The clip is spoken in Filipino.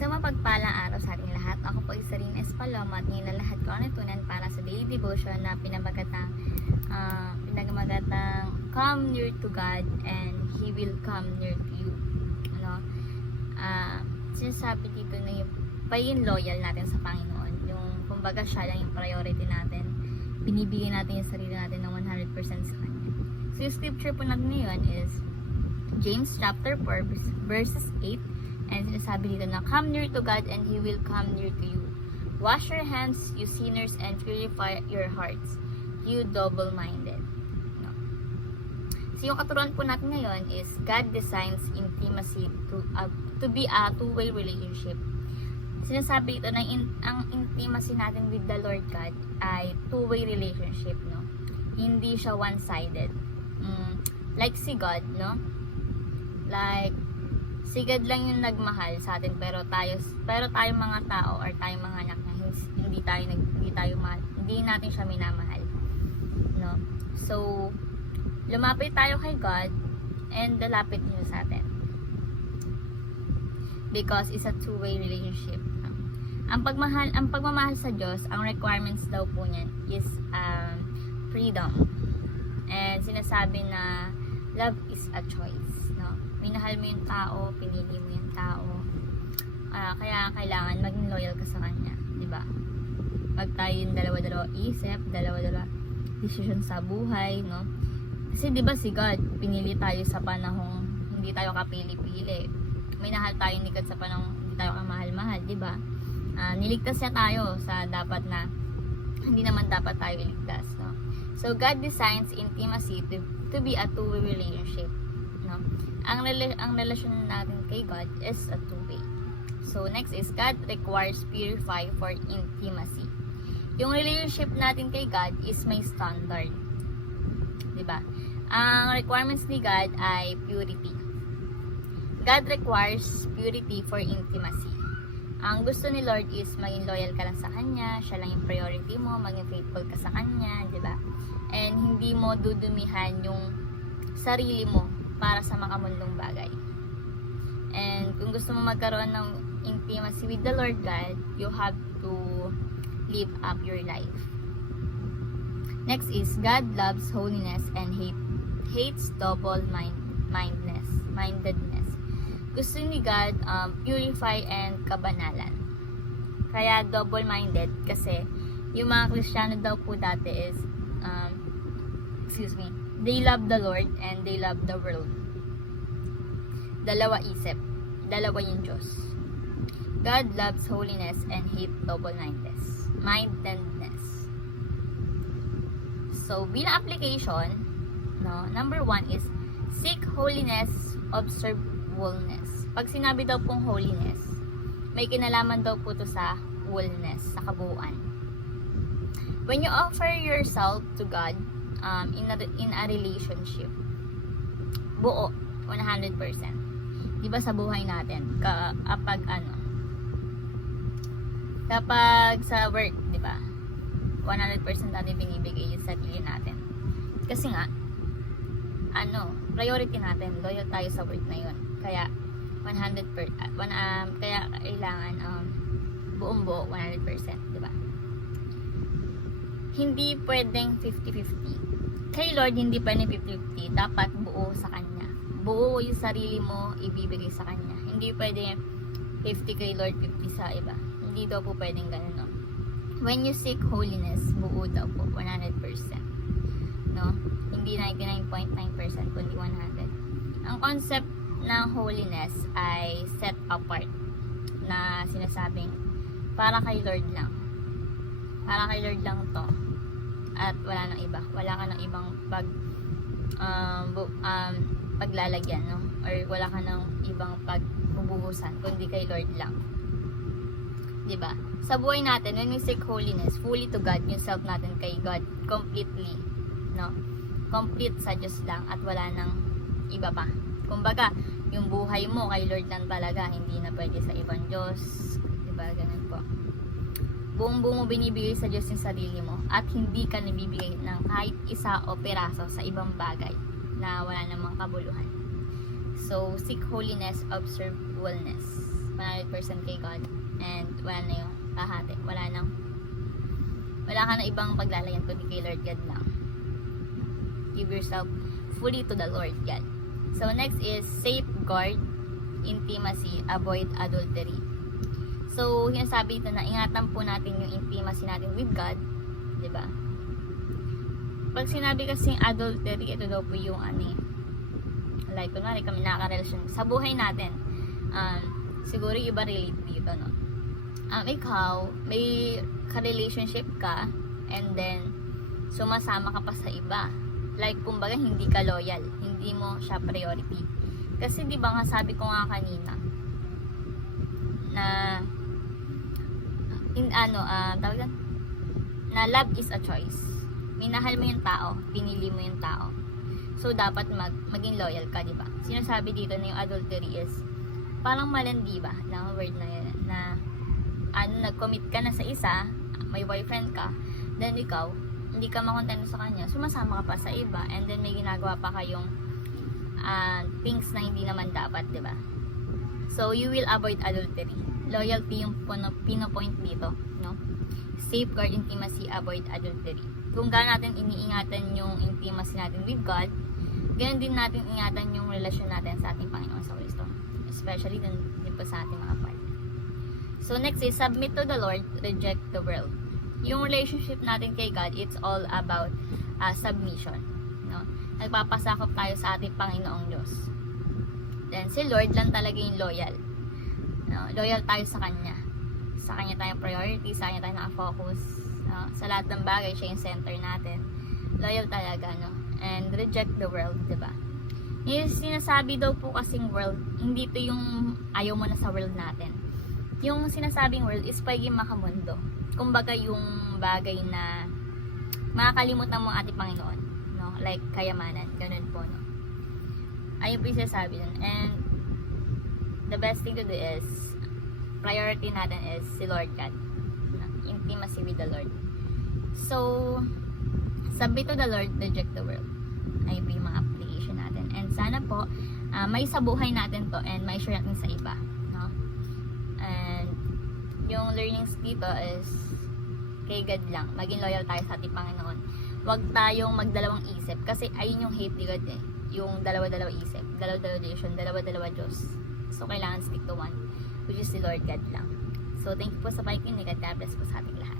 Isang mapagpalang araw sa ating lahat. Ako po ay Sarina Espaloma at nilalahad ko ang natunan para sa daily devotion na pinamagatang come near to God and He will come near to you. Sinasabi dito na yung pagiging loyal natin sa Panginoon. Yung kumbaga siya lang yung priority natin. Binibigyan natin yung sarili natin ng 100% sa Kanya. So yung scripture po natin ngayon is James chapter 4 verses 8. And sinasabi dito na, come near to God and He will come near to you. Wash your hands, you sinners, and purify your hearts, you double-minded. No. So yung katuruan po natin ngayon is God designs intimacy to be a two-way relationship. Sinasabi dito na ang intimacy natin with the Lord God ay two-way relationship, no? Hindi siya one-sided. Like si God, no? Like si God lang yung nagmahal sa atin, pero tayo mga tao or tayo mga anak niya, hindi natin siya minamahal, no? So lumapit tayo kay God and lalapit niya sa atin because it's a two-way relationship. Ang pagmamahal sa Diyos, ang requirements daw po niyan is freedom. And sinasabi na love is a choice, no? Minahal mo yung tao, pinili mo yung tao. Kaya kailangan maging loyal ka sa kanya, 'di ba? Pag tayo yung dalawa-dalawa isip, dalawa-dalawa decision sa buhay, no? Kasi 'di ba si God, pinili tayo sa panahong hindi tayo kapili-pili. Minahal tayo ni God sa panahong hindi tayo kamahal-mahal, 'di ba? Niligtas niya tayo sa dapat na hindi naman dapat tayo iligtas, no? So God designs intimacy to be a two-way relationship, no? Ang relasyon natin kay God is a two-way. So next is God requires purify for intimacy. Yung relationship natin kay God is may standard, 'di ba? Ang requirements ni God ay purity. God requires purity for intimacy. Ang gusto ni Lord is maging loyal ka lang sa Kanya, siya lang yung priority mo, maging faithful ka sa Kanya, di ba? And hindi mo dudumihan yung sarili mo para sa makamundong bagay. And kung gusto mo magkaroon ng intimacy with the Lord God, you have to live up your life. Next is God loves holiness and hates double-mindedness. Gusto ni God purify and kabanalan. Kaya double-minded kasi yung mga Kristiyano daw po dati is they love the Lord and they love the world. Dalawa isip, dalawa yung Diyos. God loves holiness and hate double-mindedness. So bilang application, no, number 1 is seek holiness, observe wholeness. Pag sinabi daw pong holiness, may kinalaman daw po to sa wholeness, sa kabuuan. When you offer yourself to God in a relationship, buo, 100%. Diba sa buhay natin, kapag sa work, diba, 100% natin binibigay yung sarili natin. Kasi nga, priority natin, loyal tayo sa work na yun. Kaya 100%, kaya kailangan buong-buo 100%, 'di ba? Hindi pwedeng 50-50. Kay Lord hindi pwedeng 50-50, dapat buo sa kanya. Buo yung sarili mo ibibigay sa kanya. Hindi pwedeng 50 kay Lord, 50 sa iba. Hindi daw po pwedeng ganoon, no? When you seek holiness, buo daw po 100%. No? Hindi 99.9% kundi 100. Ang concept ng holiness ay set apart na sinasabing para kay Lord lang. Para kay Lord lang to. At wala nang iba. Wala ka nang ibang paglalagyan, no? Or wala ka nang ibang pagbubuhusan kundi kay Lord lang. 'Di ba? Sa buhay natin, when we seek holiness, fully to God, yung self natin kay God completely, no? Complete sa Diyos lang at wala nang iba pa. Kumbaga, yung buhay mo kay Lord lang talaga, hindi na pwede sa ibang Diyos. Diba? Ganun po. Buong-buo mo binibigay sa Diyos yung sarili mo at hindi ka nabibigay ng kahit isa o peraso sa ibang bagay na wala namang kabuluhan. So, seek holiness, observe wholeness. 100% kay God, and wala na yung kahati, wala ka na ibang paglalayan kundi kay Lord God lang. Give yourself fully to the Lord God. So next is safeguard intimacy, avoid adultery. So sinasabi ito na ingatan po natin yung intimacy natin with God, di ba? Pag sinabi kasing adultery, ito daw po yung like kunwari kami nakaka-relasyon sa buhay natin. Siguro iba relate dito, no? Ikaw, may ka-relationship ka, and then sumasama ka pa sa iba. Like, kumbaga, hindi ka loyal. Hindi mo siya priority. Kasi, di ba nga, sabi ko nga kanina, na, tawag yan, na love is a choice. Minahal mo yung tao, pinili mo yung tao. So, dapat maging loyal ka, di ba? Sinasabi dito na yung adultery is, parang malandi ba, na word na yan, na, nag-commit ka na sa isa, may boyfriend ka, then ikaw, hindi ka makontento sa kanya, sumasama ka pa sa iba, and then may ginagawa pa kayong things na hindi naman dapat, di ba? So, you will avoid adultery. Loyalty yung pinopoint dito, no? Safeguard intimacy, avoid adultery. Kung gaano natin iniingatan yung intimacy natin with God, ganun din natin ingatan yung relasyon natin sa ating Panginoon sa Kristo. Especially din po sa ating mga partner. So, next is submit to the Lord, reject the world. Yung relationship natin kay God, it's all about submission. No? Nagpapasakop tayo sa ating Panginoong Diyos. Then, si Lord lang talaga yung loyal. No? Loyal tayo sa Kanya. Sa Kanya tayong priority, sa Kanya tayo nakafocus. No? Sa lahat ng bagay, siya yung center natin. Loyal talaga, no? And reject the world, diba? Yung sinasabi daw po kasing world, hindi to yung ayaw mo na sa world natin. Yung sinasabing world is pagiging makamundo. Kumbaga yung bagay na makakalimutan mo ang ating Panginoon, no? Like kayamanan, ganun po, no? Ayun po yung sinasabi dun. And the best thing to do is priority natin is si Lord God, no? Intimacy with the Lord. So submit to the Lord, reject the world. Ayun po yung mga application natin. And sana po may sa buhay natin to, and may share natin sa iba, no? And yung learnings dito is kay God lang. Maging loyal tayo sa ating Panginoon. Huwag tayong magdalawang isip. Kasi ayun yung hate ni God eh. Yung dalawa-dalawa isip. Dalawa-dalawa decision. Dalawa-dalawa Diyos. So, kailangan stick to one. Which is the Lord God lang. So, thank you po sa pakikinig at God bless po sa ating lahat.